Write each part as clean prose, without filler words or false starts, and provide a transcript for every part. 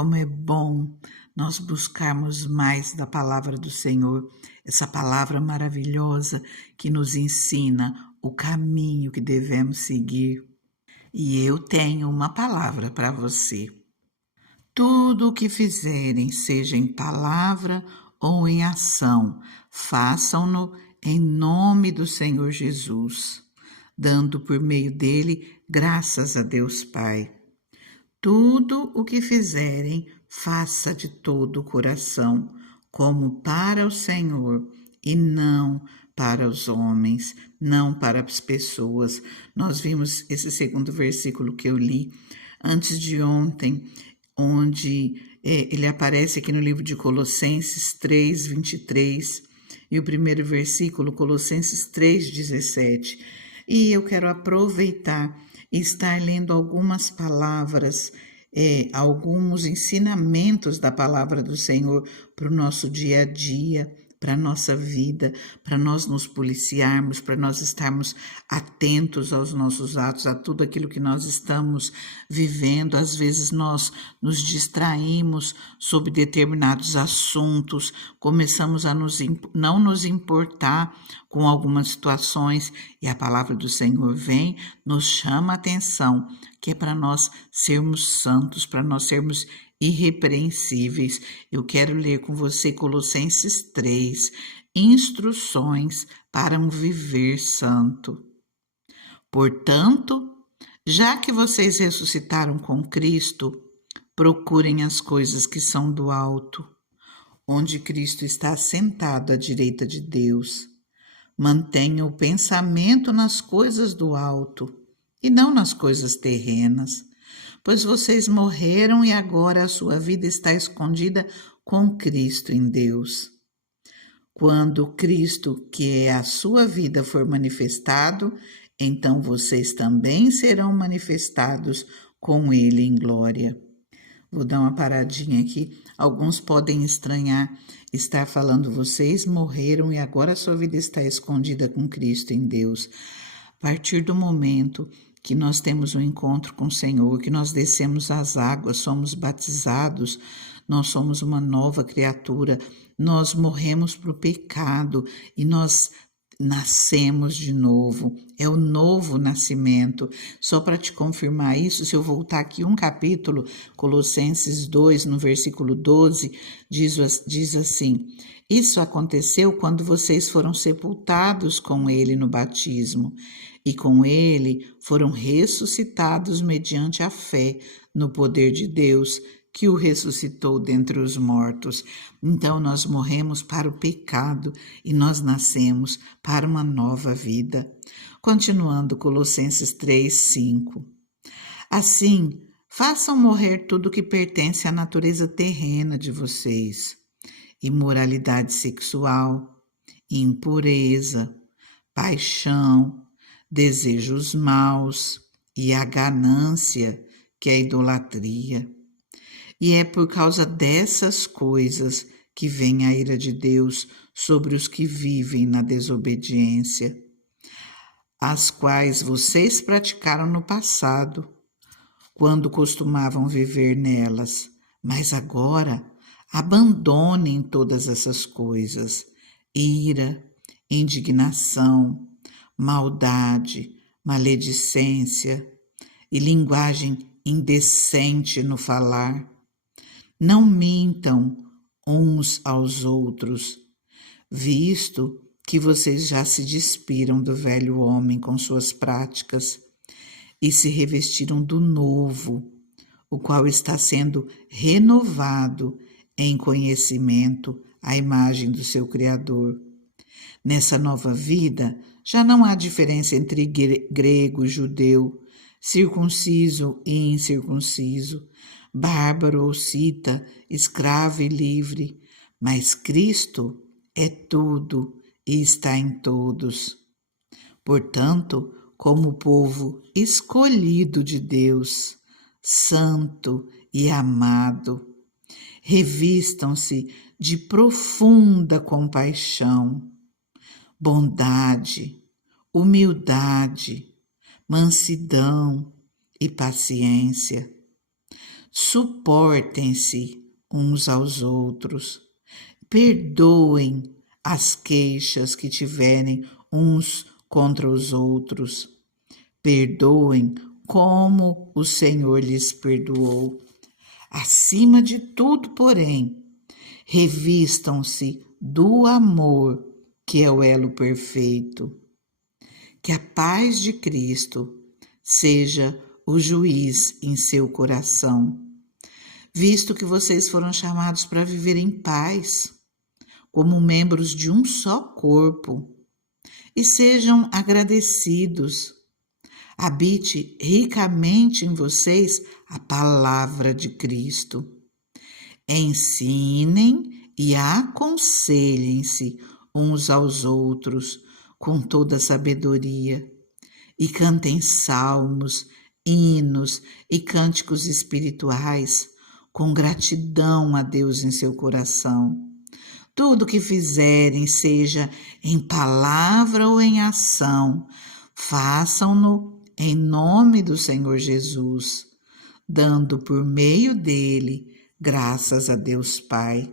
como é bom nós buscarmos mais da palavra do Senhor, essa palavra maravilhosa que nos ensina o caminho que devemos seguir. E eu tenho uma palavra para você. Tudo o que fizerem, seja em palavra ou em ação, façam-no em nome do Senhor Jesus, dando por meio dele graças a Deus Pai. Tudo o que fizerem, faça de todo o coração, como para o Senhor, e não para os homens, não para as pessoas. Nós vimos esse segundo versículo que eu li antes de ontem, onde ele aparece aqui no livro de Colossenses 3, 23, e o primeiro versículo, Colossenses 3, 17. E eu quero aproveitar e estar lendo algumas palavras, alguns ensinamentos da palavra do Senhor para o nosso dia a dia, para a nossa vida, para nós nos policiarmos, para nós estarmos atentos aos nossos atos, a tudo aquilo que nós estamos vivendo. Às vezes nós nos distraímos sobre determinados assuntos, começamos a não nos importar com algumas situações, e a palavra do Senhor vem, nos chama a atenção, que é para nós sermos santos, para nós sermos irrepreensíveis. Eu quero ler com você Colossenses 3, instruções para um viver santo. Portanto, já que vocês ressuscitaram com Cristo, procurem as coisas que são do alto, onde Cristo está sentado à direita de Deus. Mantenha o pensamento nas coisas do alto e não nas coisas terrenas, pois vocês morreram e agora a sua vida está escondida com Cristo em Deus. Quando Cristo, que é a sua vida, for manifestado, então vocês também serão manifestados com Ele em glória. Vou dar uma paradinha aqui. Alguns podem estranhar estar falando, vocês morreram e agora a sua vida está escondida com Cristo em Deus. A partir do momento que nós temos um encontro com o Senhor, que nós descemos as águas, somos batizados, nós somos uma nova criatura, nós morremos para o pecado e nós nascemos de novo, é o novo nascimento. Só para te confirmar isso, se eu voltar aqui um capítulo, Colossenses 2, no versículo 12, diz assim: isso aconteceu quando vocês foram sepultados com ele no batismo, e com ele foram ressuscitados mediante a fé no poder de Deus, que o ressuscitou dentre os mortos. Então nós morremos para o pecado e nós nascemos para uma nova vida. Continuando, Colossenses 3, 5. Assim, façam morrer tudo que pertence à natureza terrena de vocês: imoralidade sexual, impureza, paixão, desejos maus e a ganância, que é a idolatria. E é por causa dessas coisas que vem a ira de Deus sobre os que vivem na desobediência, as quais vocês praticaram no passado, quando costumavam viver nelas. Mas agora abandonem todas essas coisas: ira, indignação, maldade, maledicência e linguagem indecente no falar. Não mintam uns aos outros, visto que vocês já se despiram do velho homem com suas práticas e se revestiram do novo, o qual está sendo renovado em conhecimento à imagem do seu Criador. Nessa nova vida, já não há diferença entre grego e judeu, circunciso e incircunciso, bárbaro ou cita, escravo e livre, mas Cristo é tudo e está em todos. Portanto, como povo escolhido de Deus, santo e amado, revistam-se de profunda compaixão, bondade, humildade, mansidão e paciência. Suportem-se uns aos outros. Perdoem as queixas que tiverem uns contra os outros. Perdoem como o Senhor lhes perdoou. Acima de tudo, porém, revistam-se do amor, que é o elo perfeito. Que a paz de Cristo seja o juiz em seu coração, visto que vocês foram chamados para viver em paz, como membros de um só corpo, e sejam agradecidos. Habite ricamente em vocês a palavra de Cristo. Ensinem e aconselhem-se uns aos outros com toda sabedoria, e cantem salmos, hinos e cânticos espirituais com gratidão a Deus em seu coração. Tudo que fizerem, seja em palavra ou em ação, façam-no em nome do Senhor Jesus, dando por meio dele graças a Deus Pai.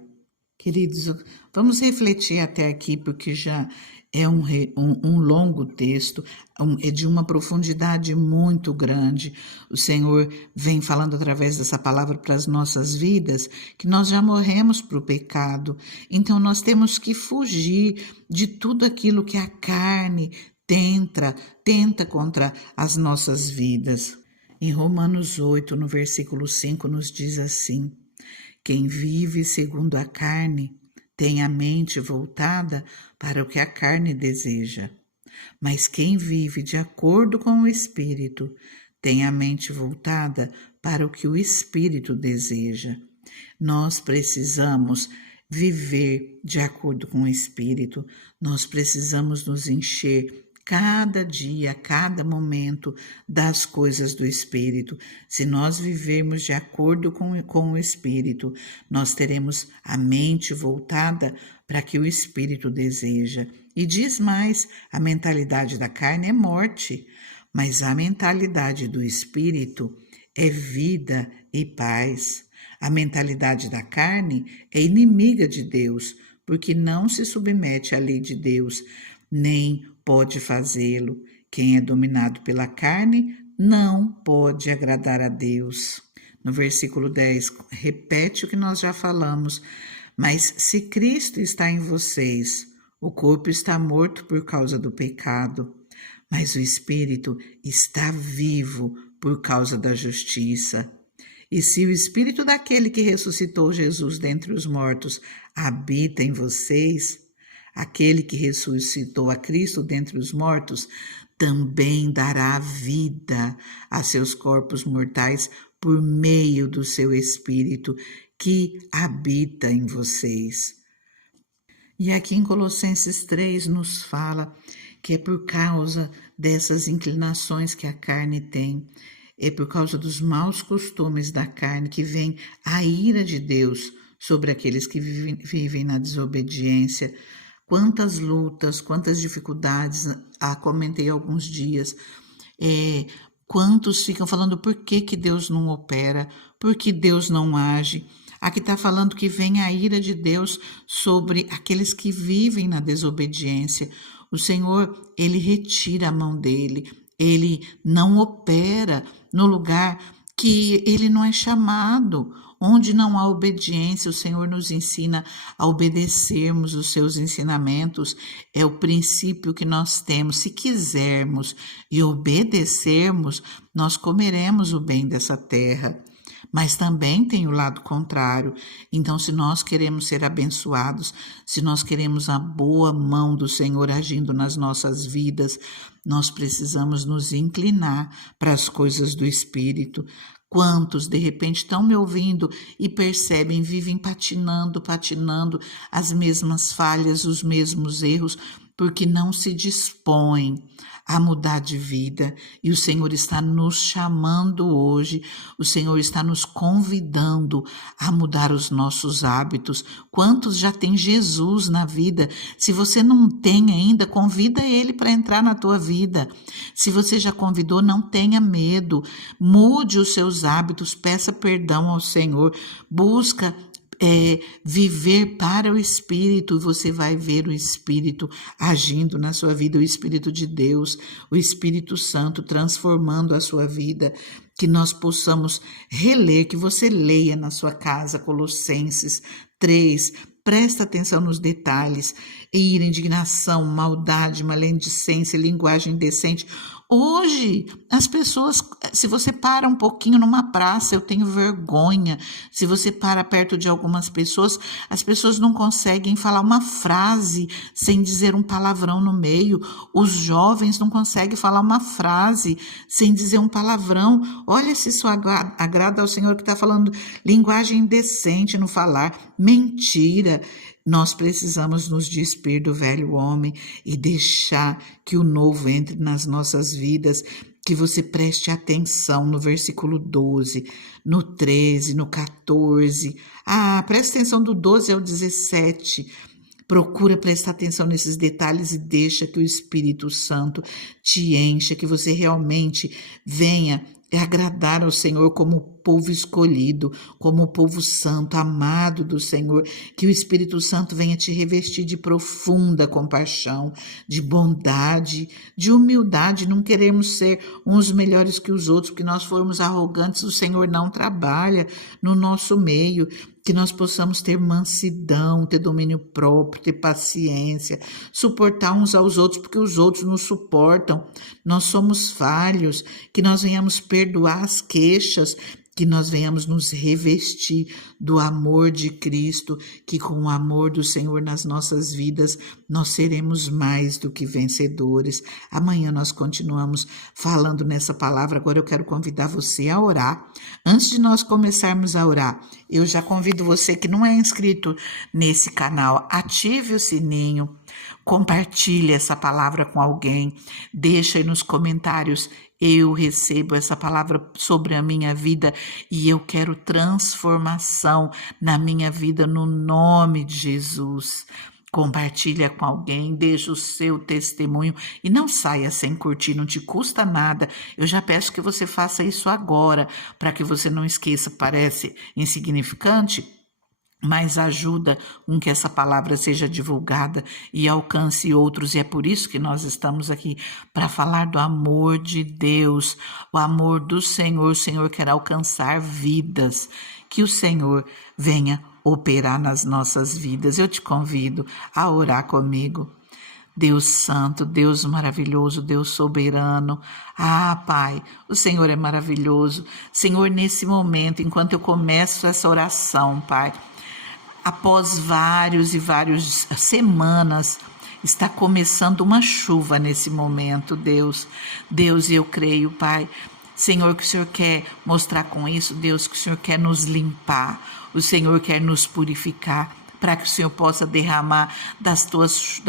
Queridos, vamos refletir até aqui, porque já é um longo texto, é de uma profundidade muito grande. O Senhor vem falando através dessa palavra para as nossas vidas, que nós já morremos para o pecado, então nós temos que fugir de tudo aquilo que a carne tenta contra as nossas vidas. Em Romanos 8, no versículo 5, nos diz assim: quem vive segundo a carne tem a mente voltada para o que a carne deseja, mas quem vive de acordo com o Espírito tem a mente voltada para o que o Espírito deseja. Nós precisamos viver de acordo com o Espírito, nós precisamos nos encher cada dia, cada momento das coisas do Espírito. Se nós vivermos de acordo com o Espírito, nós teremos a mente voltada para que o Espírito deseja. E diz mais, a mentalidade da carne é morte, mas a mentalidade do Espírito é vida e paz. A mentalidade da carne é inimiga de Deus, porque não se submete à lei de Deus, nem pode fazê-lo. Quem é dominado pela carne não pode agradar a Deus. No versículo 10, repete o que nós já falamos. Mas se Cristo está em vocês, o corpo está morto por causa do pecado, mas o Espírito está vivo por causa da justiça. E se o Espírito daquele que ressuscitou Jesus dentre os mortos habita em vocês, aquele que ressuscitou a Cristo dentre os mortos também dará vida a seus corpos mortais por meio do seu Espírito que habita em vocês. E aqui em Colossenses 3 nos fala que é por causa dessas inclinações que a carne tem, é por causa dos maus costumes da carne que vem a ira de Deus sobre aqueles que vivem na desobediência. Quantas lutas, quantas dificuldades, comentei há alguns dias, quantos ficam falando por que Deus não opera, por que Deus não age. Aqui está falando que vem a ira de Deus sobre aqueles que vivem na desobediência. O Senhor, ele retira a mão dele, ele não opera no lugar que ele não é chamado. Onde não há obediência, o Senhor nos ensina a obedecermos os seus ensinamentos. É o princípio que nós temos. Se quisermos e obedecermos, nós comeremos o bem dessa terra. Mas também tem o lado contrário. Então, se nós queremos ser abençoados, se nós queremos a boa mão do Senhor agindo nas nossas vidas, nós precisamos nos inclinar para as coisas do Espírito. Quantos, de repente, estão me ouvindo e percebem, vivem patinando as mesmas falhas, os mesmos erros, porque não se dispõem a mudar de vida. E o Senhor está nos chamando hoje, o Senhor está nos convidando a mudar os nossos hábitos. Quantos já têm Jesus na vida? Se você não tem ainda, convida Ele para entrar na tua vida. Se você já convidou, não tenha medo. Mude os seus hábitos, peça perdão ao Senhor, busca viver para o Espírito, você vai ver o Espírito agindo na sua vida, o Espírito de Deus, o Espírito Santo transformando a sua vida, que nós possamos reler, que você leia na sua casa Colossenses 3, presta atenção nos detalhes, ira, indignação, maldade, maledicência, linguagem indecente. Hoje, as pessoas, se você para um pouquinho numa praça, eu tenho vergonha. Se você para perto de algumas pessoas, as pessoas não conseguem falar uma frase sem dizer um palavrão no meio. Os jovens não conseguem falar uma frase sem dizer um palavrão. Olha se isso agrada ao Senhor, que está falando linguagem indecente no falar, mentira. Nós precisamos nos despir do velho homem e deixar que o novo entre nas nossas vidas, que você preste atenção no versículo 12, no 13, no 14. Presta atenção do 12 ao 17. Procura prestar atenção nesses detalhes e deixa que o Espírito Santo te encha, que você realmente venha agradar ao Senhor como povo escolhido, como povo santo, amado do Senhor, que o Espírito Santo venha te revestir de profunda compaixão, de bondade, de humildade. Não queremos ser uns melhores que os outros, porque nós formos arrogantes, o Senhor não trabalha no nosso meio. Que nós possamos ter mansidão, ter domínio próprio, ter paciência, suportar uns aos outros, porque os outros nos suportam. Nós somos falhos, que nós venhamos perdoar as queixas, que nós venhamos nos revestir do amor de Cristo, que com o amor do Senhor nas nossas vidas, nós seremos mais do que vencedores. Amanhã nós continuamos falando nessa palavra. Agora eu quero convidar você a orar. Antes de nós começarmos a orar, eu já convido você que não é inscrito nesse canal, ative o sininho, compartilhe essa palavra com alguém, deixa aí nos comentários: eu recebo essa palavra sobre a minha vida e eu quero transformação na minha vida no nome de Jesus. Compartilha com alguém, deixa o seu testemunho e não saia sem curtir, não te custa nada. Eu já peço que você faça isso agora, para que você não esqueça. Parece insignificante, mas ajuda com que essa palavra seja divulgada e alcance outros. E é por isso que nós estamos aqui, para falar do amor de Deus, o amor do Senhor. O Senhor quer alcançar vidas, que o Senhor venha operar nas nossas vidas. Eu te convido a orar comigo. Deus santo, Deus maravilhoso, Deus soberano. Pai, o Senhor é maravilhoso. Senhor, nesse momento, enquanto eu começo essa oração, Pai, após várias semanas, está começando uma chuva nesse momento, Deus. Deus, eu creio, Pai, Senhor, que o Senhor quer mostrar com isso, Deus, que o Senhor quer nos limpar, o Senhor quer nos purificar, para que o Senhor possa derramar da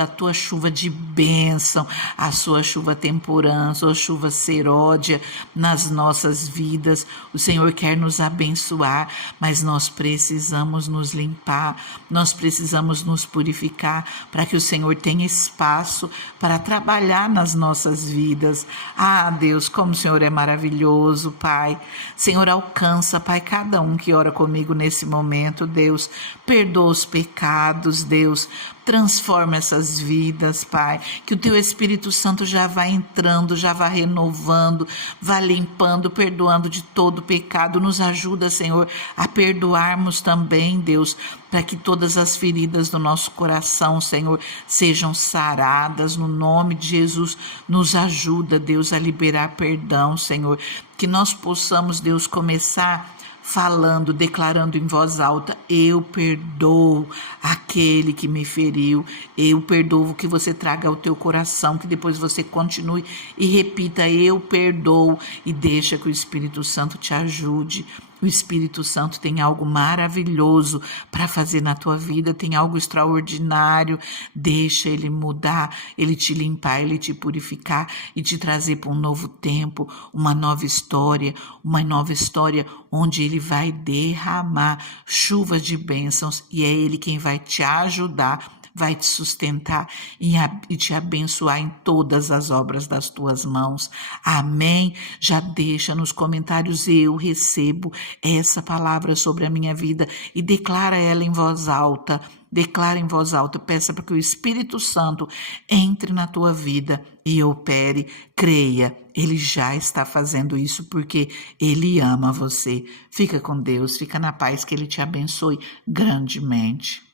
tua chuva de bênção, a sua chuva temporã, a sua chuva seródia nas nossas vidas. O Senhor quer nos abençoar, mas nós precisamos nos limpar, nós precisamos nos purificar, para que o Senhor tenha espaço para trabalhar nas nossas vidas. Deus, como o Senhor é maravilhoso, Pai. Senhor, alcança, Pai, cada um que ora comigo nesse momento, Deus. Perdoa os pecados, Deus, transforma essas vidas, Pai, que o Teu Espírito Santo já vai entrando, já vai renovando, vai limpando, perdoando de todo pecado. Nos ajuda, Senhor, a perdoarmos também, Deus, para que todas as feridas do nosso coração, Senhor, sejam saradas no nome de Jesus. Nos ajuda, Deus, a liberar perdão, Senhor, que nós possamos, Deus, começar falando, declarando em voz alta: eu perdoo aquele que me feriu, eu perdoo. Que você traga ao teu coração, que depois você continue e repita: eu perdoo, e deixa que o Espírito Santo te ajude O Espírito Santo tem algo maravilhoso para fazer na tua vida, tem algo extraordinário. Deixa ele mudar, ele te limpar, ele te purificar e te trazer para um novo tempo, uma nova história onde ele vai derramar chuvas de bênçãos e é ele quem vai te ajudar, vai te sustentar e te abençoar em todas as obras das tuas mãos. Amém? Já deixa nos comentários, eu recebo essa palavra sobre a minha vida e declara ela em voz alta. Declara em voz alta, peça para que o Espírito Santo entre na tua vida e opere. Creia, ele já está fazendo isso porque ele ama você. Fica com Deus, fica na paz, que ele te abençoe grandemente.